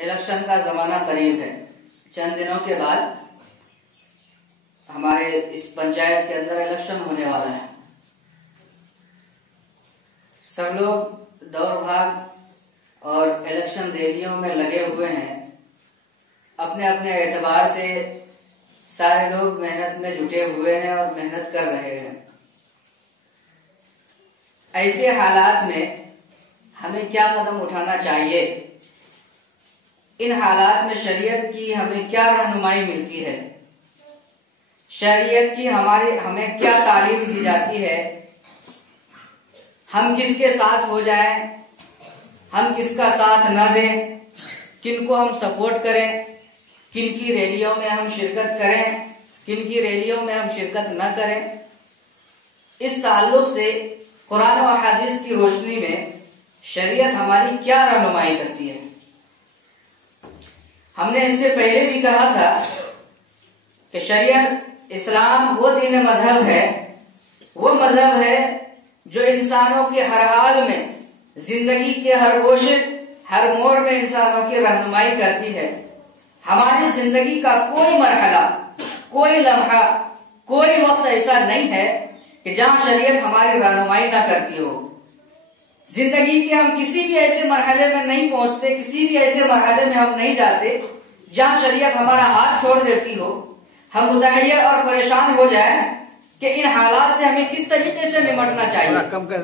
Election का जमाना करीब है। चंद दिनों के बाद हमारे इस पंचायत के अंदर इलेक्शन होने वाला है। सब लोग दौड़ भाग और इलेक्शन रैलियों में लगे हुए हैं। अपने अपने एतबार से सारे लोग मेहनत में जुटे हुए हैं और मेहनत कर रहे हैं। ऐसे हालात में हमें क्या कदम उठाना चाहिए? इन हालात में शरीयत की हमें क्या रहनुमाई मिलती है? शरीयत की हमें क्या तालीम दी जाती है? हम किसके साथ हो जाएं, हम किसका साथ न दें, किनको हम सपोर्ट करें, किनकी रैलियों में हम शिरकत करें, किनकी रैलियों में हम शिरकत न करें। इस ताल्लुक से कुरान और हदीस की रोशनी में शरीयत हमारी क्या रहनुमाई करती है? हमने इससे पहले भी कहा था कि शरीयत इस्लाम वो दीन मजहब है, वो मजहब है जो इंसानों के हर हाल में, जिंदगी के हर गोशे हर मोड़ में इंसानों की रहनुमाई करती है। हमारी जिंदगी का कोई मरहला, कोई लम्हा, कोई वक्त ऐसा नहीं है कि जहां शरीयत हमारी रहनुमाई ना करती हो। जिंदगी के हम किसी भी ऐसे मरहले में नहीं पहुंचते, किसी भी ऐसे मरहले में हम नहीं जाते जहां शरीयत हमारा हाथ छोड़ देती हो, हम मुतहय्यर और परेशान हो जाए कि इन हालात से हमें किस तरीके से निपटना चाहिए। कम कर।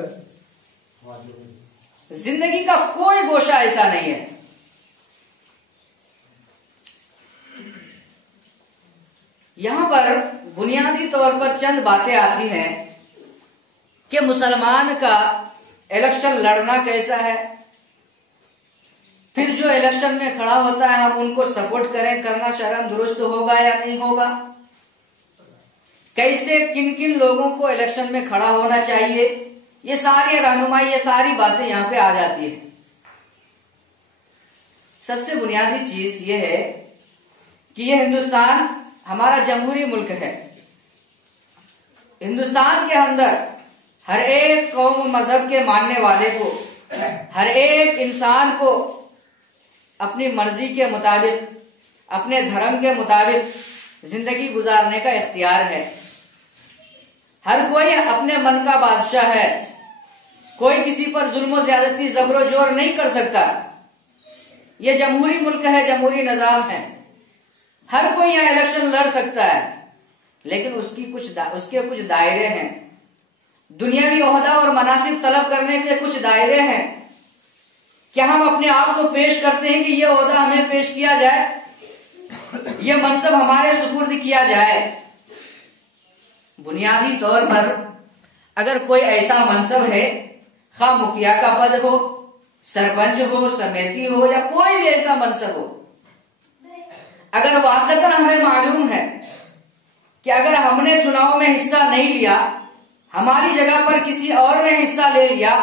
जिंदगी का कोई गोशा ऐसा नहीं है। यहां पर बुनियादी तौर पर चंद बातें आती हैं कि मुसलमान का इलेक्शन लड़ना कैसा है, फिर जो इलेक्शन में खड़ा होता है हम उनको सपोर्ट करें, करना शरअन दुरुस्त होगा या नहीं होगा, कैसे किन किन लोगों को इलेक्शन में खड़ा होना चाहिए, ये सारी रहनुमाई, ये सारी बातें यहां पे आ जाती है। सबसे बुनियादी चीज ये है कि ये हिंदुस्तान हमारा जमहूरी मुल्क है। हिंदुस्तान के अंदर हर एक कौम मजहब के मानने वाले को, हर एक इंसान को अपनी मर्जी के मुताबिक, अपने धर्म के मुताबिक जिंदगी गुजारने का इख्तियार है। हर कोई अपने मन का बादशाह है। कोई किसी पर जुल्म ज्यादती जबरो जोर नहीं कर सकता। ये जमहूरी मुल्क है, जमहूरी निजाम है। हर कोई यहाँ इलेक्शन लड़ सकता है, लेकिन उसके कुछ दायरे हैं। दुनियावी ओहदा और मनासिब तलब करने के कुछ दायरे हैं। क्या हम अपने आप को पेश करते हैं कि ये ओहदा हमें पेश किया जाए, ये मनसब हमारे सुपुर्द किया जाए? बुनियादी तौर पर अगर कोई ऐसा मनसब है, खा मुखिया का पद हो, सरपंच हो, समिति हो, या कोई भी ऐसा मनसब हो, अगर वाकई हमें मालूम है कि अगर हमने चुनाव में हिस्सा नहीं लिया, हमारी जगह पर किसी और ने हिस्सा ले लिया,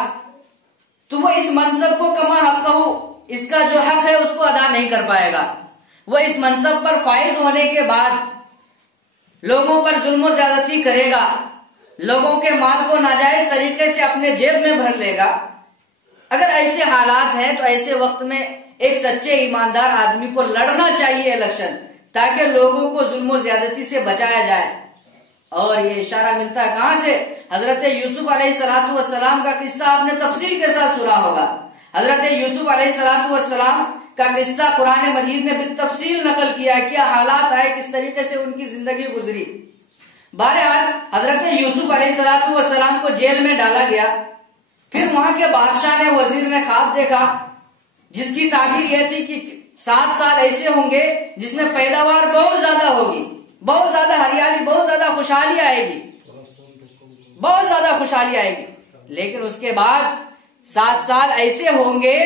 तो वो इस मनसब को कमा हक हो, इसका जो हक है उसको अदा नहीं कर पाएगा। वो इस मनसब पर फाइज होने के बाद लोगों पर जुल्म ज्यादती करेगा, लोगों के माल को नाजायज तरीके से अपने जेब में भर लेगा। अगर ऐसे हालात हैं तो ऐसे वक्त में एक सच्चे ईमानदार आदमी को लड़ना चाहिए इलेक्शन, ताकि लोगों को जुल्म ज्यादती से बचाया जाए। और ये इशारा मिलता है कहां से? हजरत यूसुफ अलैहिस्सलाम का किस्सा आपने तफसील के साथ सुना होगा। हजरत यूसुफ अलैहिस्सलाम का किस्सा कुरान मजीद ने बितफसील नकल किया, क्या हालात आए, किस तरीके से उनकी जिंदगी गुजरी। बहरहाल हजरत यूसुफ अलैहिस्सलाम को जेल में डाला गया। फिर वहां के बादशाह ने, वजीर ने ख्वाब देखा, जिसकी ताबीर यह थी कि 7 साल ऐसे होंगे जिसमें पैदावार बहुत ज्यादा होगी, बहुत ज्यादा हरियाली, बहुत ज्यादा खुशहाली आएगी, बहुत ज्यादा खुशहाली आएगी। लेकिन उसके बाद 7 साल ऐसे होंगे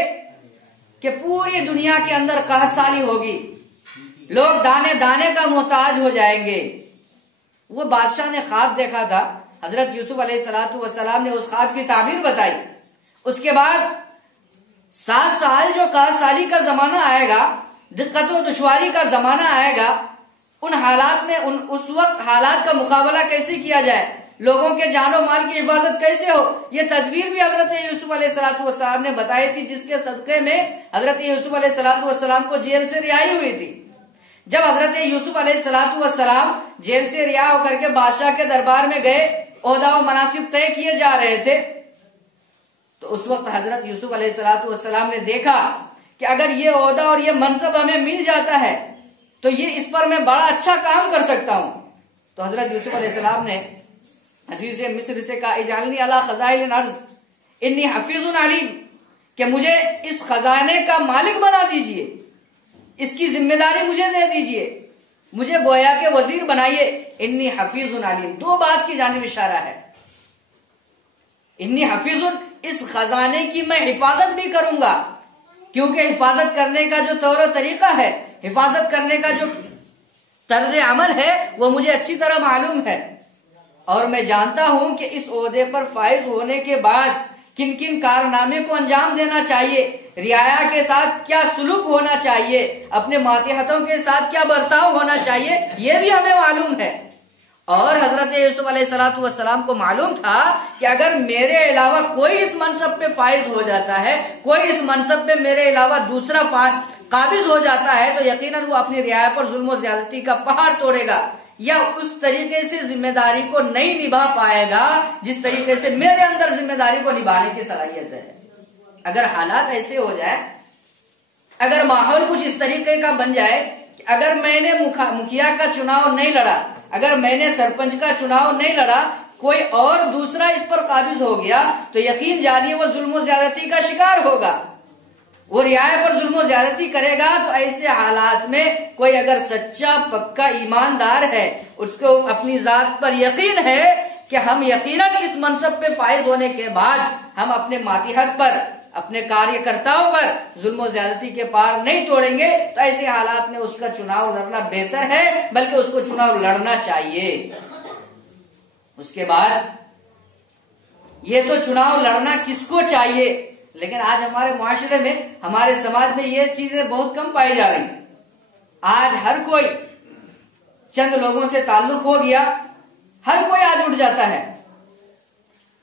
कि पूरी दुनिया के अंदर कहसाली होगी, लोग दाने दाने का मोहताज हो जाएंगे। वो बादशाह ने ख्वाब देखा था, हजरत यूसुफ अलैहिस्सलाम ने उस ख्वाब की ताबीर बताई। उसके बाद 7 साल जो कहसाली का जमाना आएगा, दिक्कत और दुश्वारी का जमाना आएगा, उन हालात में उस वक्त हालात का मुकाबला कैसे किया जाए, लोगों के जानो माल की हिफाजत कैसे हो। ये तदबीर भी हजरत यूसुफ अलैहिस्सलाम ने बताई थी, जिसके सदक़े में हजरत यूसुफ अलैहिस्सलाम को जेल से रिहाई हुई थी। जब हजरत यूसुफ अलैहिस्सलाम जेल से रिहा होकर के बादशाह के दरबार में गए, ओहदा व मनासिब तय किए जा रहे थे, तो उस वक्त हजरत यूसुफ अलैहिस्सलाम ने देखा कि अगर ये ओहदा और ये मनसब हमें मिल जाता है तो ये इस पर मैं बड़ा अच्छा काम कर सकता हूं। तो हजरत यूसुफ अलैहिस्सलाम ने अजीज मिस्र से कहा, इजालनी अला खजाइल अर्ज़ इन्नी हफीजुन अलीम, कि मुझे इस खजाने का मालिक बना दीजिए, इसकी जिम्मेदारी मुझे दे दीजिए, मुझे गोया के वजीर बनाइए। इन्नी हफीजुन अलीम, दो बात की जानिब इशारा है। इन्नी हफीजुन, इस खजाने की मैं हिफाजत भी करूंगा, क्योंकि हिफाजत करने का जो तौर तरीका है, हिफाजत करने का जो तर्ज अमल है, वो मुझे अच्छी तरह मालूम है। और मैं जानता हूं कि इस ओहदे पर फाइज होने के बाद किन किन कारनामे को अंजाम देना चाहिए, रियाया के साथ क्या सुलूक होना चाहिए, अपने मातिहतों के साथ क्या बर्ताव होना चाहिए, यह भी हमें मालूम है। और हजरत यूसुफ अलैहिस्सलाम को मालूम था कि अगर मेरे अलावा कोई इस मनसब पे फाइज हो जाता है, कोई इस मनसब पे मेरे अलावा दूसरा काबिज हो जाता है, तो यकीनन वो अपनी रियाया पर जुल्म और ज्यादती का पहाड़ तोड़ेगा, या उस तरीके से जिम्मेदारी को नहीं निभा पाएगा जिस तरीके से मेरे अंदर जिम्मेदारी को निभाने की सलाहियत है। अगर हालात ऐसे हो जाए, अगर माहौल कुछ इस तरीके का बन जाए कि अगर मैंने मुखिया का चुनाव नहीं लड़ा, अगर मैंने सरपंच का चुनाव नहीं लड़ा, कोई और दूसरा इस पर काबिज हो गया, तो यकीन जानिए वो जुल्म ज्यादती का शिकार होगा, वो रियाया पर जुल्म ज्यादती करेगा। तो ऐसे हालात में कोई अगर सच्चा पक्का ईमानदार है, उसको अपनी जात पर यकीन है कि हम यकीनन इस मनसब पे फाइज होने के बाद हम अपने मातिहत पर, अपने कार्यकर्ताओं पर जुल्म ज्यादती के पार नहीं तोड़ेंगे, तो ऐसे हालात में उसका चुनाव लड़ना बेहतर है, बल्कि उसको चुनाव लड़ना चाहिए। उसके बाद ये तो चुनाव लड़ना किसको चाहिए, लेकिन आज हमारे मुआशरे में, हमारे समाज में ये चीजें बहुत कम पाई जा रही। आज हर कोई, चंद लोगों से ताल्लुक हो गया, हर कोई आज उठ जाता है।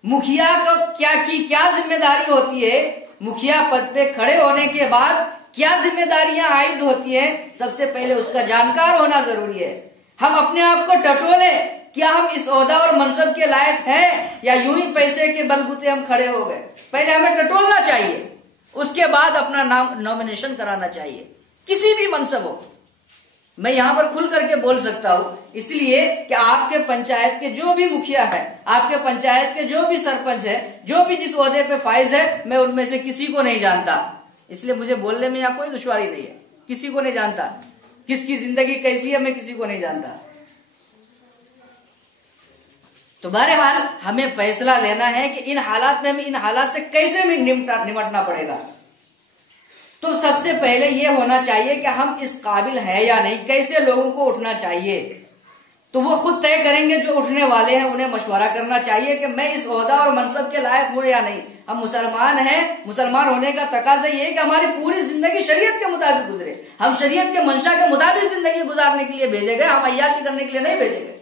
मुखिया को क्या जिम्मेदारी होती है, मुखिया पद पे खड़े होने के बाद क्या जिम्मेदारियां आयद होती है, सबसे पहले उसका जानकार होना जरूरी है। हम अपने आप को टटोले, क्या हम इस ओहदा और मनसब के लायक हैं, या यूं ही पैसे के बलबूते हम खड़े हो गए। पहले हमें टटोलना चाहिए, उसके बाद अपना नाम नॉमिनेशन कराना चाहिए, किसी भी मनसब हो। मैं यहां पर खुल करके बोल सकता हूं, इसलिए कि आपके पंचायत के जो भी मुखिया है, आपके पंचायत के जो भी सरपंच है, जो भी जिस ओहदे पे फाइज है, मैं उनमें से किसी को नहीं जानता, इसलिए मुझे बोलने में यहां कोई दुश्वारी नहीं है। किसी को नहीं जानता, किसकी जिंदगी कैसी है मैं किसी को नहीं जानता। तो बहरहाल हमें फैसला लेना है कि इन हालात में हमें इन हालात से कैसे निमटना पड़ेगा। तो सबसे पहले यह होना चाहिए कि हम इस काबिल है या नहीं, कैसे लोगों को उठना चाहिए, तो वो खुद तय करेंगे। जो उठने वाले हैं उन्हें मशवरा करना चाहिए कि मैं इस ओहदा और मनसब के लायक हूं या नहीं। हम मुसलमान हैं, मुसलमान होने का तकाजा ये है कि हमारी पूरी जिंदगी शरीयत के मुताबिक गुजरे। हम शरीयत के मंशा के मुताबिक जिंदगी गुजारने के लिए भेजे गए, हम अय्याशी करने के लिए नहीं भेजे गए।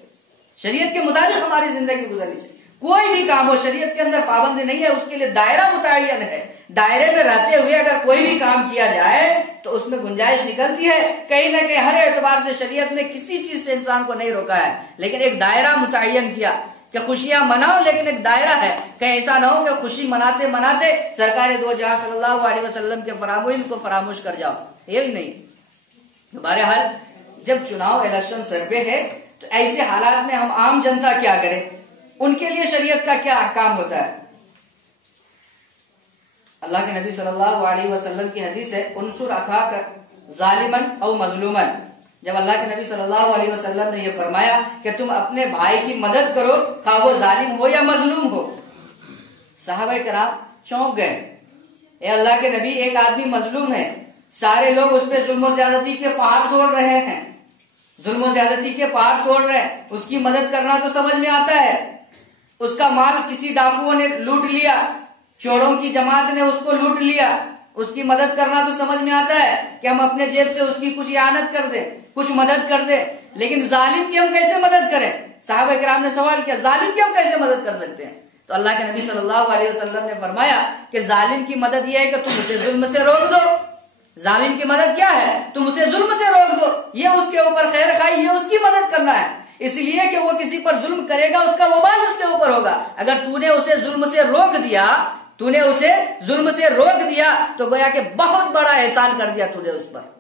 शरीयत के मुताबिक हमारी जिंदगी गुजरनी चाहिए। कोई भी काम हो, शरीयत के अंदर पाबंदी नहीं है, उसके लिए दायरा मुतय्यन है। दायरे में रहते हुए अगर कोई भी काम किया जाए तो उसमें गुंजाइश निकलती है। कहीं ना कहीं हर एतबार से शरीयत ने किसी चीज से इंसान को नहीं रोका है, लेकिन एक दायरा मुतय्यन किया कि खुशियां मनाओ, लेकिन एक दायरा है। कहीं ऐसा ना हो कि खुशी मनाते मनाते सरकार दो जहां सल्लल्लाहु अलैहि वसल्लम के फरामोइन को फरामोश कर जाओ, ये भी नहीं। बहरहाल जब चुनाव इलेक्शन सर्वे है, तो ऐसे हालात में हम आम जनता क्या करें, उनके लिए शरीयत का क्या अहकाम होता है। अल्लाह के नबी सल्लल्लाहु अलैहि वसल्लम की हदीस है, उनसुर अखाक जालिमन औ मजलूमन। जब अल्लाह के नबी सल्लल्लाहु अलैहि वसल्लम ने यह फरमाया कि तुम अपने भाई की मदद करो, खा वो जालिम हो या मजलूम हो, सहाबा किराम चौंक गए। ए अल्लाह के नबी, एक आदमी मजलूम है, सारे लोग उस पर जुल्म ज्यादती के पहाड़ तोड़ रहे हैं, जुल्म ज्यादती के पहाड़ तोड़ रहे हैं, उसकी मदद करना तो समझ में आता है। उसका माल किसी डाकुओं ने लूट लिया, चोरों की जमात ने उसको लूट लिया, उसकी मदद करना तो समझ में आता है कि हम अपने जेब से उसकी कुछ इआनत कर दे, कुछ मदद कर दे, लेकिन जालिम की हम कैसे मदद करें? साहबा किराम ने सवाल किया, जालिम की हम कैसे मदद कर सकते हैं? तो अल्लाह के नबी सल्लल्लाहु अलैहि वसल्लम ने फरमाया कि जालिम की मदद यह है कि तुम उसे जुल्म से रोक दो। जालिम की मदद क्या है? तुम उसे जुल्म से रोक दो, ये उसके ऊपर खैर खाई, ये उसकी मदद करना है, इसलिए कि वो किसी पर जुल्म करेगा उसका वबाल उसके ऊपर होगा। अगर तूने उसे जुल्म से रोक दिया, तूने उसे जुल्म से रोक दिया तो गोया कि बहुत बड़ा एहसान कर दिया तूने उस पर।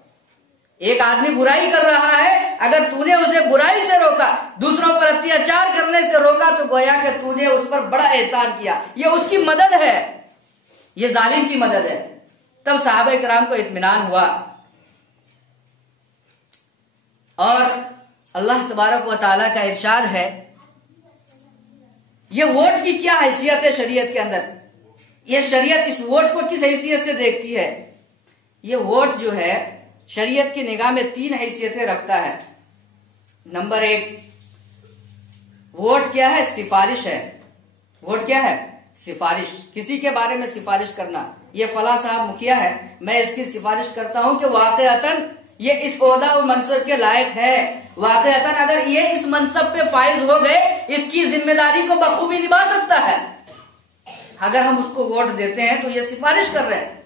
एक आदमी बुराई कर रहा है, अगर तूने उसे बुराई से रोका, दूसरों पर अत्याचार करने से रोका, तो गोया कि तूने उस पर बड़ा एहसान किया, ये उसकी मदद है, ये जालिम की मदद है। तब सहाबा किराम को इत्मीनान हुआ और अल्लाह तबारक व तआला का इरशाद है, ये वोट की क्या हैसियत है शरीयत के अंदर, ये शरीयत इस वोट को किस हैसियत से देखती है? ये वोट जो है शरीयत की निगाह में 3 हैसियतें रखता है। नंबर 1, वोट क्या है? सिफारिश है। वोट क्या है? सिफारिश, किसी के बारे में सिफारिश करना। ये फला साहब मुखिया है, मैं इसकी सिफारिश करता हूं कि वाकईतन ये इस ओहदा और मनसब के लायक है, वाकईतन अगर ये इस मनसब पे फाइज हो गए, इसकी जिम्मेदारी को बखूबी निभा सकता है। अगर हम उसको वोट देते हैं तो ये सिफारिश कर रहे हैं।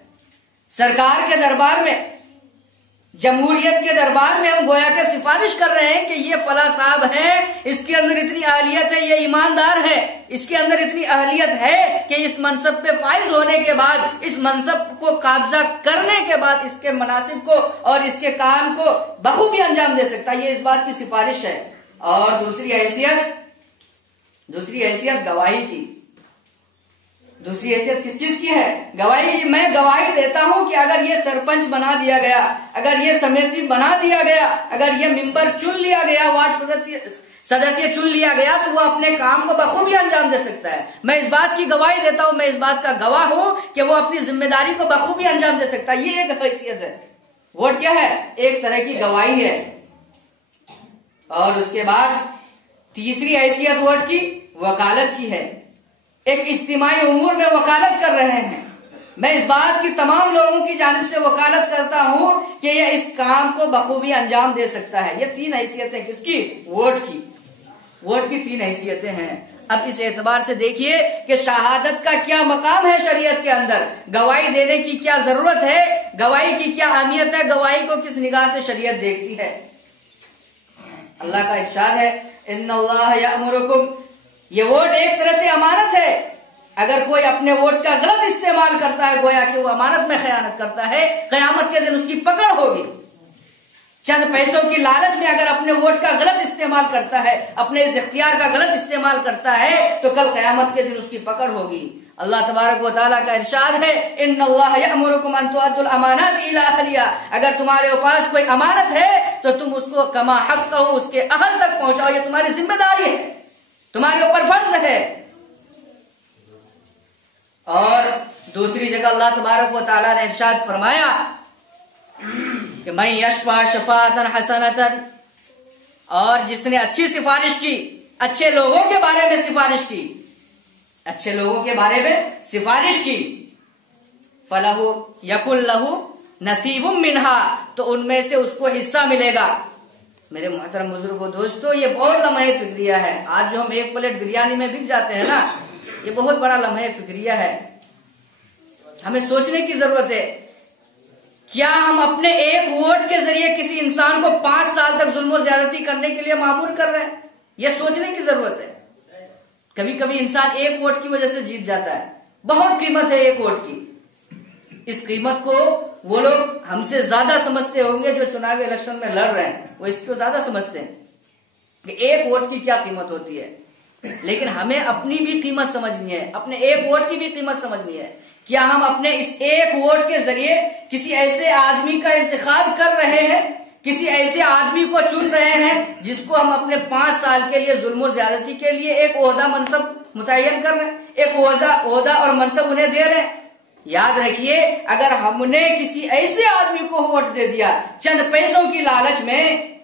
सरकार के दरबार में, जमहूरियत के दरबार में हम गोया के सिफारिश कर रहे हैं कि ये फला साहब है, इसके अंदर इतनी अहलियत है, ये ईमानदार है, इसके अंदर इतनी अहलियत है कि इस मनसब पे फाइज होने के बाद, इस मनसब को काब्जा करने के बाद इसके मनासिब को और इसके काम को बखूबी अंजाम दे सकता है, ये इस बात की सिफारिश है। और दूसरी हैसियत गवाही की। दूसरी हैसियत किस चीज की है? गवाही। मैं गवाही देता हूं कि अगर ये सरपंच बना दिया गया, अगर ये समिति बना दिया गया, अगर ये मेंबर चुन लिया गया, वार्ड सदस्य चुन लिया गया, तो वो अपने काम को बखूबी अंजाम दे सकता है। मैं इस बात की गवाही देता हूं, मैं इस बात का गवाह हूं कि वो अपनी जिम्मेदारी को बखूबी अंजाम दे सकता है। ये एक हैसियत है। वोट क्या है? एक तरह की गवाही है। और उसके बाद तीसरी हैसियत वोट की वकालत की है। एक इज्तिमाई उमूर में वकालत कर रहे हैं, मैं इस बात की तमाम लोगों की जानिब से वकालत करता हूं कि यह इस काम को बखूबी अंजाम दे सकता है। ये 3 हैसियतें किसकी? वोट की। वोट की 3 हैसियतें हैं। अब इस एतबार से देखिए कि शहादत का क्या मकाम है शरीयत के अंदर, गवाही देने की क्या जरूरत है, गवाही की क्या अहमियत है, गवाही को किस निगाह से शरीयत देखती है। अल्लाह का इरशाद है, इन्नल्लाह यअमुरुकुम, ये वोट एक तरह से अमानत है। अगर कोई अपने वोट का गलत इस्तेमाल करता है, गोया कि वो अमानत में खयानत करता है, कयामत के दिन उसकी पकड़ होगी। चंद पैसों की लालच में अगर अपने वोट का गलत इस्तेमाल करता है, अपने इस इख्तियार का गलत इस्तेमाल करता है, तो कल कयामत के दिन उसकी पकड़ होगी। अल्लाह तबारक व तआला का इरशाद है, इन्नल्लाह यअमुरुकुम अन तुअद्दुल अमानात इला अहलिहा, अगर तुम्हारे पास कोई अमानत है तो तुम उसको कमा हक कहो, उसके अहल तक पहुंचाओ, ये तुम्हारी जिम्मेदारी है, तुम्हारे ऊपर फर्ज है। और दूसरी जगह अल्लाह तबारक व तआला ने इरशाद फरमाया कि मैं यशफा शफाअतन हसनतन, और जिसने अच्छी सिफारिश की, अच्छे लोगों के बारे में सिफारिश की, अच्छे लोगों के बारे में सिफारिश की, फलहु यकुल लहु नसीबुम मिनहा, तो उनमें से उसको हिस्सा मिलेगा। मेरे मोहतरम बुजुर्गों, दोस्तों, ये बहुत लम्हे फिक्रिया है। आज जो हम एक प्लेट बिरयानी में बिक जाते हैं ना, ये बहुत बड़ा लम्हे फिक्रिया है। हमें सोचने की जरूरत है, क्या हम अपने एक वोट के जरिए किसी इंसान को 5 साल तक जुल्म ज्यादती करने के लिए मामूर कर रहे हैं? यह सोचने की जरूरत है। कभी कभी इंसान एक वोट की वजह से जीत जाता है, बहुत कीमत है एक वोट की। इस कीमत को वो लोग हमसे ज्यादा समझते होंगे जो चुनावी इलेक्शन में लड़ रहे हैं, वो इसको ज्यादा समझते हैं कि एक वोट की क्या कीमत होती है। लेकिन हमें अपनी भी कीमत समझनी है, अपने एक वोट की भी कीमत समझनी है। क्या हम अपने इस एक वोट के जरिए किसी ऐसे आदमी का इंतखाब कर रहे हैं, किसी ऐसे आदमी को चुन रहे हैं जिसको हम अपने 5 साल के लिए जुल्म ज्यादती के लिए एक ओहदा मनसब मुतय्यन कर रहे हैं, एक ओहदा और मनसब उन्हें दे रहे हैं? याद रखिए, अगर हमने किसी ऐसे आदमी को वोट दे दिया चंद पैसों की लालच में,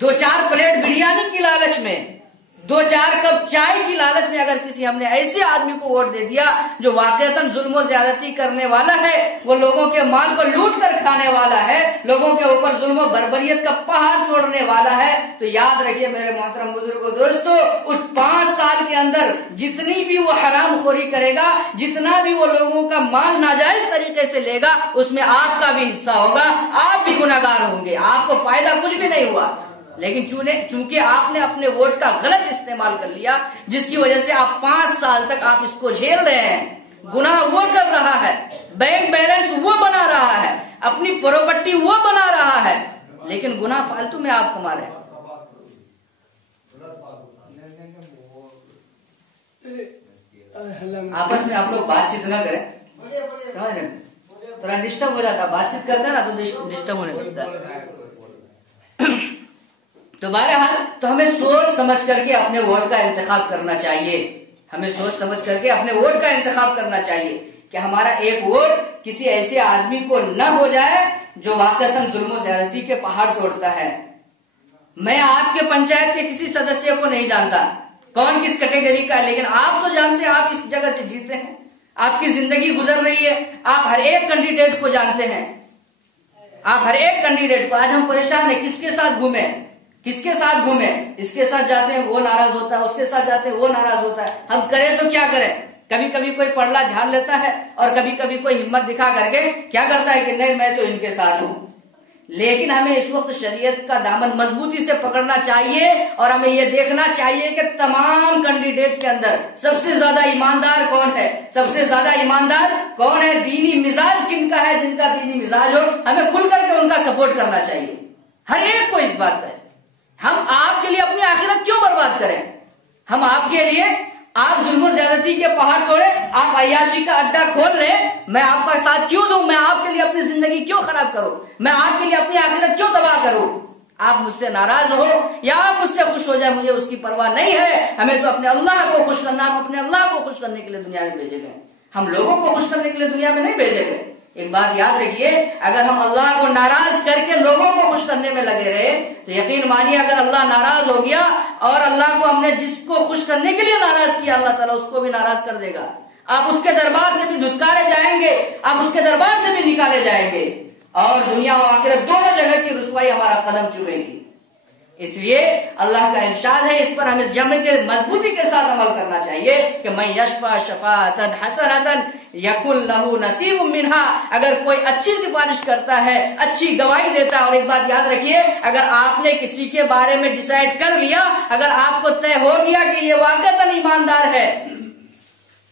2-4 प्लेट बिरयानी की लालच में, 2-4 कप चाय की लालच में अगर किसी हमने ऐसे आदमी को वोट दे दिया जो वाकईतन जुल्म और ज्यादती करने वाला है, वो लोगों के माल को लूट कर खाने वाला है, लोगों के ऊपर जुल्म और बर्बरियत का पहाड़ तोड़ने वाला है, तो याद रखिए मेरे मोहतरम बुजुर्गों, दोस्तों, उस 5 साल के अंदर जितनी भी वो हराम खोरी करेगा, जितना भी वो लोगों का माल नाजायज तरीके से लेगा, उसमें आपका भी हिस्सा होगा, आप भी गुनाहगार होंगे, आपको फायदा कुछ भी नहीं हुआ। लेकिन चूंकि आपने अपने वोट का गलत इस्तेमाल कर लिया, जिसकी वजह से आप 5 साल तक आप इसको झेल रहे हैं। गुनाह वो कर रहा है, बैंक बैलेंस वो बना रहा है, अपनी प्रॉपर्टी वो बना रहा है, लेकिन गुनाह फालतू में आप कमा रहे हैं। आपस में आप लोग बातचीत न करें, समझ रहे? थोड़ा डिस्टर्ब हो जाता है, बातचीत करते हैं ना तो डिस्टर्ब होने लगता है। तो बहरहाल, तो हमें सोच समझ करके अपने वोट का इंतखाब करना चाहिए। हमें सोच समझ करके अपने वोट का इंतखाब करना चाहिए कि हमारा एक वोट किसी ऐसे आदमी को न हो जाए जो वाकईतन जुल्म ज्यादती के पहाड़ तोड़ता है। मैं आपके पंचायत के किसी सदस्य को नहीं जानता कौन किस कैटेगरी का है, लेकिन आप तो जानते हैं, आप इस जगह से जीते हैं, आपकी जिंदगी गुजर रही है, आप हर एक कैंडिडेट को जानते हैं, आप हर एक कैंडिडेट को। आज हम परेशान है, किसके साथ घूमे, किसके साथ घूमे, इसके साथ जाते हैं वो नाराज होता है, उसके साथ जाते हैं वो नाराज होता है। हम करें तो क्या करें? कभी कभी कोई पड़ला झाड़ लेता है और कभी कभी कोई हिम्मत दिखा करके क्या करता है कि नहीं मैं तो इनके साथ हूं। लेकिन हमें इस वक्त शरीयत का दामन मजबूती से पकड़ना चाहिए और हमें यह देखना चाहिए कि तमाम कैंडिडेट के अंदर सबसे ज्यादा ईमानदार कौन है, सबसे ज्यादा ईमानदार कौन है, दीनी मिजाज किनका है, जिनका दीनी मिजाज हो, हमें खुल करके उनका सपोर्ट करना चाहिए। हर एक को इस बात का, हम आपके लिए अपनी आखिरत क्यों बर्बाद करें? हम आपके लिए, आप जुल्म ज्यादती के पहाड़ तोड़े, आप अय्याशी का अड्डा खोल ले, मैं आपका साथ क्यों दूं? मैं आपके लिए अपनी जिंदगी क्यों खराब करूं? मैं आपके लिए अपनी आखिरत क्यों तबाह करूं? आप मुझसे नाराज हो या आप मुझसे खुश हो जाए, मुझे उसकी परवाह नहीं है। हमें तो अपने अल्लाह को खुश करना, हम अपने अल्लाह को खुश करने के लिए दुनिया में भेजे गए, हम लोगों को खुश करने के लिए दुनिया में नहीं भेजे गए। एक बात याद रखिए, अगर हम अल्लाह को नाराज करके लोगों को खुश करने में लगे रहे तो यकीन मानिए अगर अल्लाह नाराज हो गया और अल्लाह को हमने जिसको खुश करने के लिए नाराज किया, अल्लाह ताला उसको भी नाराज कर देगा। आप उसके दरबार से भी धुतकारे जाएंगे, आप उसके दरबार से भी निकाले जाएंगे और दुनिया और आखिरत दोनों जगह की रुसवाई हमारा कदम चूमेगी। इसलिए अल्लाह का इरशाद है, इस पर हमें जम के मजबूती के साथ अमल करना चाहिए कि मैं यशफा शफाअतन हसनतन यकुल लहू नसीबुम मिन्हा। अगर कोई अच्छी सिफारिश करता है, अच्छी गवाही देता है, और एक बात याद रखिए, अगर आपने किसी के बारे में डिसाइड कर लिया, अगर आपको तय हो गया कि ये वाकईतन ईमानदार है,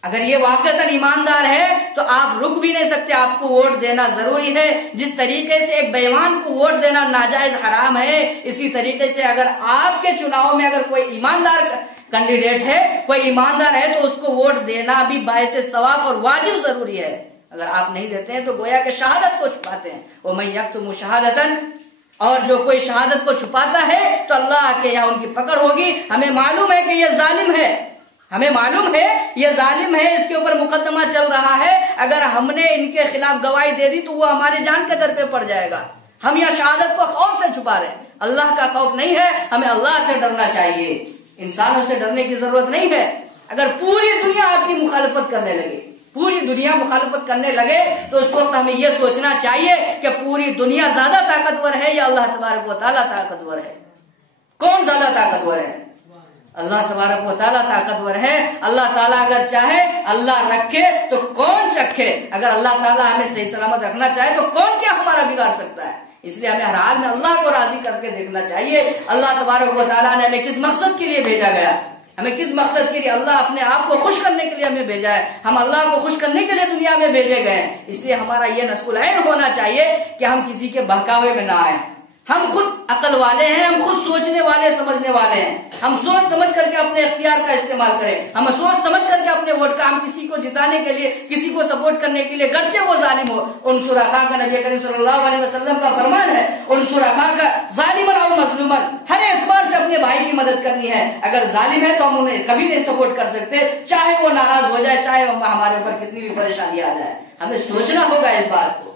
अगर ये वाकईतन ईमानदार है तो आप रुक भी नहीं सकते, आपको वोट देना जरूरी है। जिस तरीके से एक बेईमान को वोट देना नाजायज हराम है, इसी तरीके से अगर आपके चुनाव में अगर कोई ईमानदार कैंडिडेट है, कोई ईमानदार है, तो उसको वोट देना भी बायसे सवाब और वाजिब जरूरी है। अगर आप नहीं देते हैं तो गोया के शहादत को छुपाते हैं, वो मैं यक्तुमु शहादतन, और जो कोई शहादत को छुपाता है तो अल्लाह के यहाँ उनकी पकड़ होगी। हमें मालूम है कि यह जालिम है, हमें मालूम है ये जालिम है, इसके ऊपर मुकदमा चल रहा है, अगर हमने इनके खिलाफ गवाही दे दी तो वो हमारे जान के दर पे पड़ जाएगा। हम यह शहादत को खौफ से छुपा रहे हैं, अल्लाह का खौफ नहीं है। हमें अल्लाह से डरना चाहिए, इंसानों से डरने की जरूरत नहीं है। अगर पूरी दुनिया आपकी मुखालफत करने लगे, पूरी दुनिया मुखालफत करने लगे, तो उस वक्त हमें यह सोचना चाहिए कि पूरी दुनिया ज्यादा ताकतवर है या अल्लाह तबारक व तआला ताकतवर है? कौन ज्यादा ताकतवर है? अल्लाह तबारक व तआला ताकतवर है। अल्लाह ताला अगर चाहे अल्लाह रखे तो कौन चखे, अगर अल्लाह ताला हमें सही सलामत रखना चाहे तो कौन क्या हमारा बिगाड़ सकता है? इसलिए हमें हर हाल में अल्लाह को राजी करके देखना चाहिए। अल्लाह तबारक व तआला ने हमें किस मकसद के लिए भेजा गया, हमें किस मकसद के लिए, अल्लाह अपने आप को खुश करने के लिए हमें भेजा है, हम अल्लाह को खुश करने के लिए दुनिया में भेजे गए हैं। इसलिए हमारा यह नस्कुल ऐन होना चाहिए कि हम किसी के बहकावे में ना आए। हम खुद अकल वाले हैं, हम खुद सोचने वाले समझने वाले हैं, हम सोच समझ करके अपने इख्तियार का इस्तेमाल करें, हम सोच समझ करके अपने वोट का, हम किसी को जिताने के लिए, किसी को सपोर्ट करने के लिए, गर्चे वो जालिम हो, उनसुर अखा का नबी करीम सल्लल्लाहु अलैहि वसल्लम का फरमान है, उनसुर अखा का जालिमन और मजलूमन, हर एतबार से अपने भाई की मदद करनी है। अगर जालिम है तो हम उन्हें कभी नहीं सपोर्ट कर सकते, चाहे वो नाराज हो जाए, चाहे हमारे ऊपर कितनी भी परेशानी आ जाए। हमें सोचना होगा इस बात को,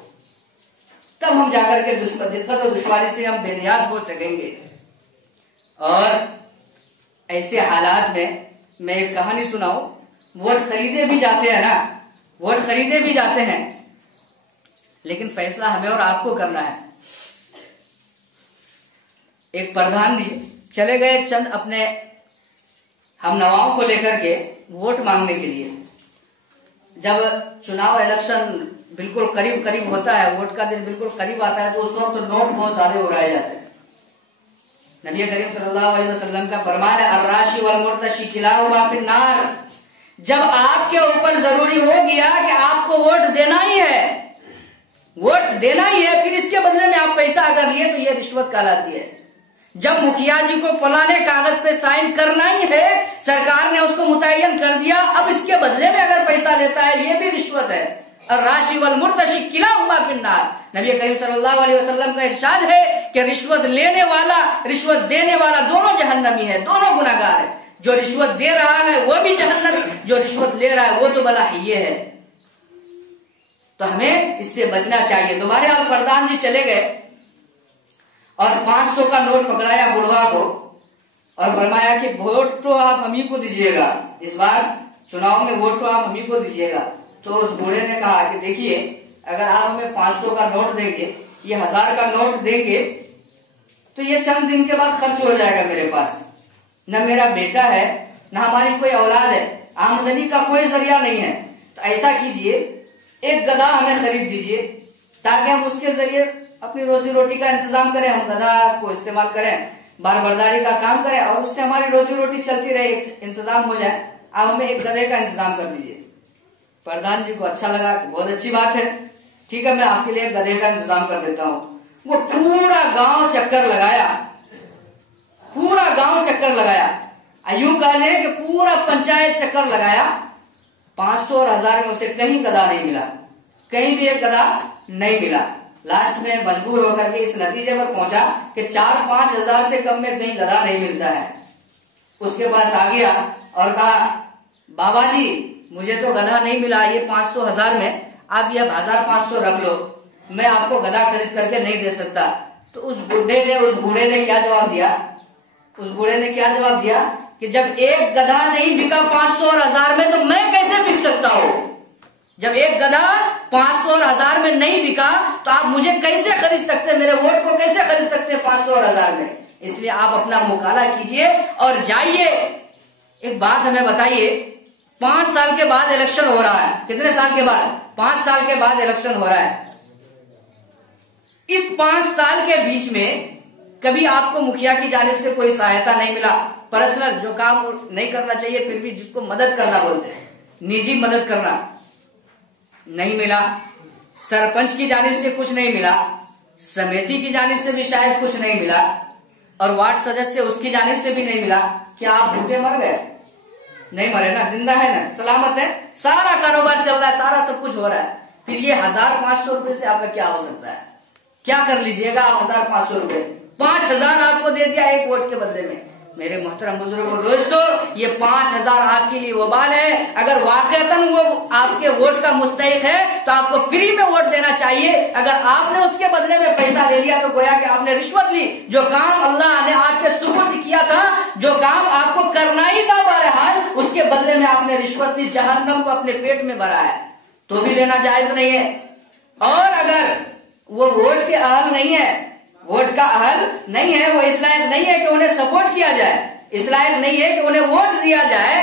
तब हम जाकर के दिक्कत और दुश्वारी से हम बेनियाज हो सकेंगे। और ऐसे हालात में मैं एक कहानी सुनाऊं। वोट खरीदे भी जाते हैं ना, वोट खरीदे भी जाते हैं, लेकिन फैसला हमें और आपको करना है। एक प्रधान जी चले गए चंद अपने हम नवाओं को लेकर के वोट मांगने के लिए। जब चुनाव इलेक्शन बिल्कुल करीब करीब होता है, वोट का दिन बिल्कुल करीब आता है, तो उस वक्त तो नोट बहुत ज्यादा उड़ाए जाते हैं। नबी करीम सल्लल्लाहु अलैहि वसल्लम का फरमान है, अर्राशी वल मुर्तशी किलाहुमा फिन्नार। जब आपके ऊपर जरूरी हो गया कि आपको वोट देना ही है, वोट देना ही है, फिर इसके बदले में आप पैसा अगर लिए तो ये रिश्वत कहलाती है। जब मुखिया जी को फलाने कागज पे साइन करना ही है, सरकार ने उसको मुतय्यन कर दिया, अब इसके बदले में अगर पैसा लेता है, ये भी रिश्वत है। और राशि वल मुर्तशी किलाहुमा फिन्नार। नबी करीम सल्लल्लाहु अलैहि वसल्लम का इरशाद है कि रिश्वत लेने वाला, रिश्वत देने वाला दोनों जहन्नमी है, दोनों गुनाहगार है। जो रिश्वत दे रहा है वो भी जहन्नम, जो रिश्वत ले रहा है वो तो भला ही है। तो हमें इससे बचना चाहिए। दोबारा आप प्रधान जी चले गए और 500 का नोट पकड़ाया बुढ़वा को और फरमाया कि वोट तो आप हम ही को दीजिएगा, इस बार चुनाव में वोट तो आप हम ही को दीजिएगा। तो उस बूढ़े ने कहा कि देखिए, अगर आप हमें 500 का नोट देंगे, ये 1000 का नोट देंगे, तो ये चंद दिन के बाद खर्च हो जाएगा मेरे पास। न मेरा बेटा है, न हमारी कोई औलाद है, आमदनी का कोई जरिया नहीं है। तो ऐसा कीजिए, एक गधा हमें खरीद दीजिए ताकि हम उसके जरिए अपनी रोजी रोटी का इंतजाम करें। हम गधा को इस्तेमाल करें, बार बर्दारी का काम करें और उससे हमारी रोजी रोटी चलती रहे, एक इंतजाम हो जाए। आप हमें एक गधे का इंतजाम कर दीजिए। प्रधान जी को अच्छा लगा कि बहुत अच्छी बात है, ठीक है, मैं आपके लिए गधे का इंतजाम कर देता हूँ। वो पूरा गांव चक्कर लगाया, पूरा गांव चक्कर लगाया, यूं कह ले कि पूरा पंचायत चक्कर लगाया। 500 और 1000 में उसे कहीं गधा नहीं मिला, कहीं भी एक गधा नहीं मिला। लास्ट में मजबूर होकर के इस नतीजे पर पहुंचा कि 4-5 हजार से कम में कहीं गधा नहीं मिलता है। उसके पास आ गया और कहा, बाबा जी मुझे तो गधा नहीं मिला, ये 500-1000 में आप ये 1500 रख लो, मैं आपको गधा खरीद करके नहीं दे सकता। तो उस बूढ़े ने क्या जवाब दिया? उस बूढ़े ने क्या जवाब दिया कि जब एक गधा नहीं बिका 500 और 1000 में, तो मैं कैसे बिक सकता हूं? जब एक गधा 500 और 1000 में नहीं बिका, तो आप मुझे कैसे खरीद सकते हैं, मेरे वोट को कैसे खरीद सकते हैं 500 और 1000 में? इसलिए आप अपना मुकाला कीजिए और जाइए। एक बात हमें बताइए, 5 साल के बाद इलेक्शन हो रहा है। कितने साल के बाद? 5 साल के बाद इलेक्शन हो रहा है। इस 5 साल के बीच में कभी आपको मुखिया की जानिब से कोई सहायता नहीं मिला? पर्सनल जो काम नहीं करना चाहिए फिर भी जिसको मदद करना बोलते हैं, निजी मदद करना, नहीं मिला। सरपंच की जानिब से कुछ नहीं मिला, समिति की जानिब से भी शायद कुछ नहीं मिला, और वार्ड सदस्य उसकी जानिब से भी नहीं मिला। क्या आप भूखे मर गए? नहीं मरे ना, जिंदा है ना, सलामत है, सारा कारोबार चल रहा है, सारा सब कुछ हो रहा है। फिर ये 1500 रुपए से आपका क्या हो सकता है? क्या कर लीजिएगा आप 1500 रुपए? 5000 आपको दे दिया एक वोट के बदले में। मेरे मोहतरम बुजुर्गों, दोस्तों, ये 5000 आपके लिए वबाल है। अगर वाकईतन वो आपके वोट का मुस्तहिक है तो आपको फ्री में वोट देना चाहिए। अगर आपने उसके बदले में पैसा ले लिया तो गोया कि आपने रिश्वत ली। जो काम अल्लाह ने आपके सुपुर्द किया था, जो काम आपको करना ही था बहरहाल, उसके बदले में आपने रिश्वत ली, जहन्नम को अपने पेट में भरा है, तो भी लेना जायज नहीं है। और अगर वो वोट के अहल नहीं है, वोट का अहल नहीं है, वो इस लायक नहीं है कि उन्हें सपोर्ट किया जाए, इस लायक नहीं है कि उन्हें वोट दिया जाए,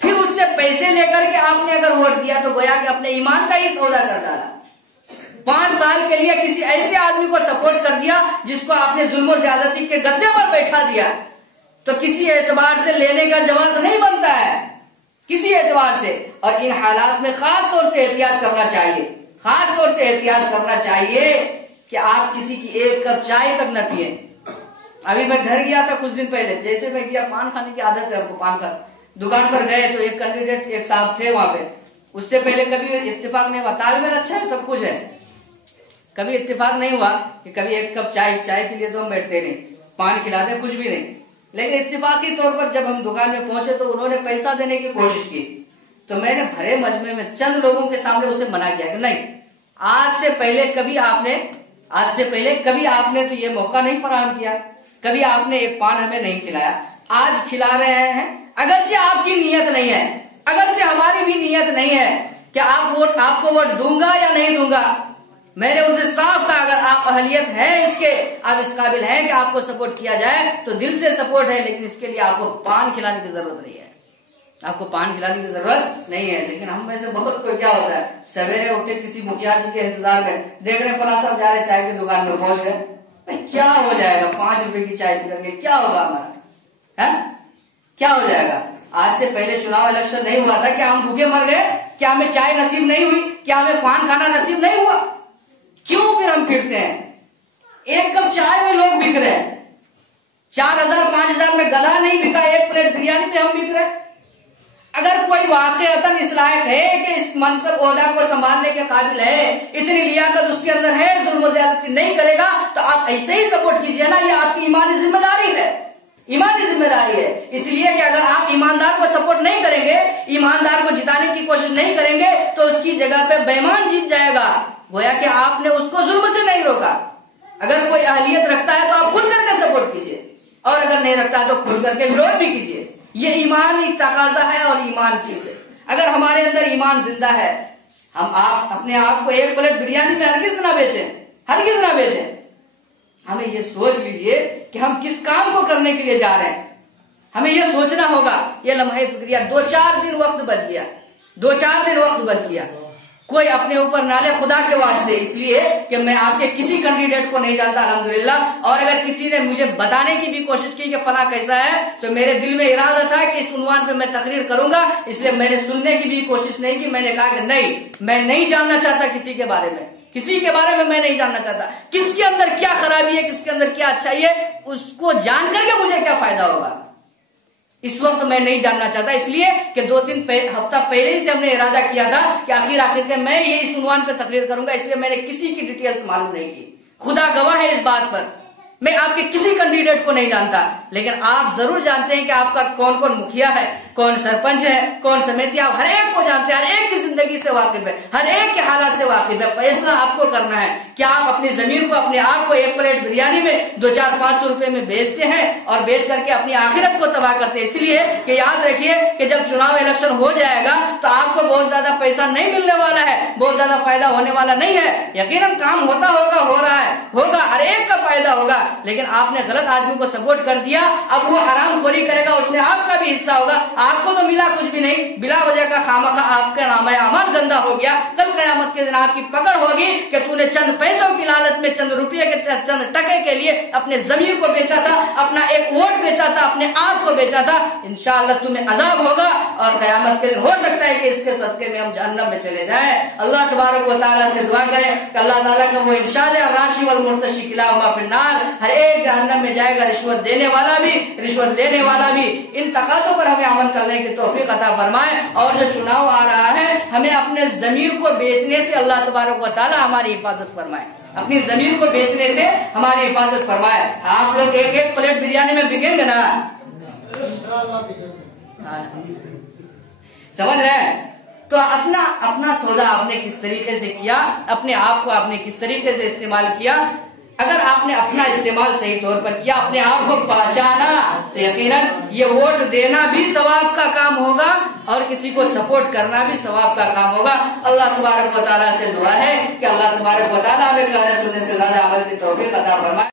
फिर उससे पैसे लेकर के आपने अगर वोट दिया तो गोया कि अपने ईमान का ही सौदा कर डाला। 5 साल के लिए किसी ऐसे आदमी को सपोर्ट कर दिया जिसको आपने जुल्म ज्यादती के गद्दे पर बैठा दिया, तो किसी एतबार से लेने का जवाब नहीं बनता है, किसी एतबार से। और इन हालात में खास तौर से एहतियात करना चाहिए, खास तौर से एहतियात करना चाहिए कि आप किसी की एक कप चाय तक न पिए। अभी मैं घर गया था कुछ दिन पहले, जैसे मैं गया, पान खाने की आदत है हमको, पान का दुकान पर गए तो एक कैंडिडेट एक साहब थे वहां पे, उससे पहले कभी इत्तेफाक नहीं हुआ, तालमेल अच्छा है, सब कुछ है, कभी इत्तेफाक नहीं हुआ कि कभी एक कप चाय के लिए तो हम बैठते नहीं, पान खिलाते कुछ भी नहीं। लेकिन इत्तेफाकी तौर पर जब हम दुकान में पहुंचे तो उन्होंने पैसा देने की कोशिश की, तो मैंने भरे मजमे में चंद लोगों के सामने उसे मना किया कि नहीं, आज से पहले कभी आपने तो ये मौका नहीं फराहम किया, कभी आपने एक पान हमें नहीं खिलाया, आज खिला रहे हैं, अगरचे आपकी नीयत नहीं है, अगरचे हमारी भी नीयत नहीं है कि आपको वोट दूंगा या नहीं दूंगा। मैंने उनसे साफ कहा अगर आप अहलियत है इसके, आप इस काबिल हैं कि आपको सपोर्ट किया जाए तो दिल से सपोर्ट है, लेकिन इसके लिए आपको पान खिलाने की जरूरत नहीं है, आपको पान खिलाने की जरूरत नहीं है। लेकिन हम में से बहुत को क्या होता है, सवेरे उठ के किसी मुखिया जी के इंतजार में देख रहे फला साहब जा रहे चाय की दुकान में पहुंच गए, क्या हो जाएगा 5 रुपए की चाय पी करके, क्या होगा हमारा है, क्या हो जाएगा। आज से पहले चुनाव इलेक्शन नहीं हुआ था, क्या हम भूखे मर गए, क्या हमें चाय नसीब नहीं हुई, क्या हमें पान खाना नसीब नहीं हुआ, क्यों फिर हम फिरते हैं। एक कप चाय में लोग बिक रहे हैं, 4000-5000 में गला नहीं बिका, एक प्लेट बिरयानी में हम बिक रहे हैं। अगर कोई वाकईतन इस लायक है कि इस मनसब ओहदा को संभालने के काबिल है, इतनी लियाकत उसके अंदर है, जुल्म ज्यादती नहीं करेगा, तो आप ऐसे ही सपोर्ट कीजिए ना, ये आपकी ईमानी जिम्मेदारी है, ईमानी जिम्मेदारी है। इसलिए कि अगर आप ईमानदार को सपोर्ट नहीं करेंगे, ईमानदार को जिताने की कोशिश नहीं करेंगे, तो उसकी जगह पे बेईमान जीत जाएगा, गोया कि आपने उसको जुल्म से नहीं रोका। अगर कोई अहलियत रखता है तो आप खुल करके सपोर्ट कीजिए, और अगर नहीं रखता है तो खुल करके विरोध भी कीजिए। ये ईमान एक तकाजा है और ईमान चीज है। अगर हमारे अंदर ईमान जिंदा है, हम आप अपने आप को एक प्लेट बिरयानी में हरगिज ना बेचें, हरगिज ना बेचें। हमें ये सोच लीजिए कि हम किस काम को करने के लिए जा रहे हैं, हमें ये सोचना होगा। ये लम्हे फिक्रिया 2-4 दिन वक्त बच गया, 2-4 दिन वक्त बच गया। कोई अपने ऊपर ना ले खुदा के वास्ते, इसलिए कि मैं आपके किसी कैंडिडेट को नहीं जानता अल्हम्दुलिल्लाह, और अगर किसी ने मुझे बताने की भी कोशिश की कि फला कैसा है, तो मेरे दिल में इरादा था कि इस उन्वान पे मैं तकरीर करूंगा, इसलिए मैंने सुनने की भी कोशिश नहीं की। मैंने कहा कि नहीं, मैं नहीं जानना चाहता किसी के बारे में, किसी के बारे में मैं नहीं जानना चाहता। किसके अंदर क्या खराबी है, किसके अंदर क्या अच्छाई है, उसको जान करके मुझे क्या फायदा होगा, इस वक्त मैं नहीं जानना चाहता। इसलिए कि 2-3 हफ्ता पहले ही से हमने इरादा किया था कि आखिर के मैं ये इस उन्वान पे तकरीर करूंगा, इसलिए मैंने किसी की डिटेल्स मालूम नहीं की। खुदा गवाह है इस बात पर, मैं आपके किसी कैंडिडेट को नहीं जानता, लेकिन आप जरूर जानते हैं कि आपका कौन कौन मुखिया है, कौन सरपंच है, कौन समिति, आप हर एक को जानते हैं, हर एक की जिंदगी से वाकिफ है, हर एक के हालात से वाकिफ है। फैसला आपको करना है कि आप अपनी जमीन को, अपने आप को एक प्लेट बिरयानी में 2-4-500 रुपए में बेचते हैं और बेच करके अपनी आखिरत को तबाह करते हैं। इसलिए कि याद रखिए कि जब चुनाव इलेक्शन हो जाएगा तो आपको बहुत ज्यादा पैसा नहीं मिलने वाला है, बहुत ज्यादा फायदा होने वाला नहीं है। यकीनन काम होता होगा, हो रहा है, होगा, हर एक का फायदा होगा, लेकिन आपने गलत आदमी को सपोर्ट कर दिया, अब वो हरामखोरी करेगा, उसमें आपका भी हिस्सा होगा। आपको तो मिला कुछ भी नहीं, बिला वजह का खामखा आपका नामा अमल गंदा हो गया। कल कयामत के दिन आपकी पकड़ होगी कि तूने चंद पैसों की लालच में, चंद रुपये के, चंद टके के लिए अपने जमीर को बेचा था, अपना एक वोट बेचा था, अपने आप को बेचा था। इंशाअल्लाह तुम्हें अजाब होगा और कयामत के दिन हो सकता है कि इसके सदके में हम जहन्नम में चले जाए। अल्लाह तबारक व तआला से दुआ करें कि अल्लाह ताला का वो इरशाद है, राशि वल मुर्तशी किलाहुमा फिन्नार, हर एक जहन्नम में जाएगा, रिश्वत देने वाला भी, रिश्वत लेने वाला भी। इन तकाज़ों पर हमें अमल करने की तौफीक अता फरमाए। और जो चुनाव आ रहा है, हमें अपने जमीर को बेचने से अल्लाह तबारक व तआला हमारी हिफाजत फरमाए, अपनी जमीर को बेचने से हमारी हिफाजत फरमाए। आप लोग एक प्लेट बिरयानी में बिकेंगे ना, समझ रहे हैं? तो अपना सौदा आपने किस तरीके से किया, अपने आप को आपने किस तरीके से इस्तेमाल किया। अगर आपने अपना इस्तेमाल सही तौर पर किया, अपने आप को पहचाना, तो यकीनन ये वोट देना भी सवाब का काम होगा और किसी को सपोर्ट करना भी सवाब का काम होगा। अल्लाह तबारक व तआला से दुआ है कि अल्लाह तबारक व तआला हमें कहने सुनने से ज्यादा अमल की तौफीक अता फरमाए।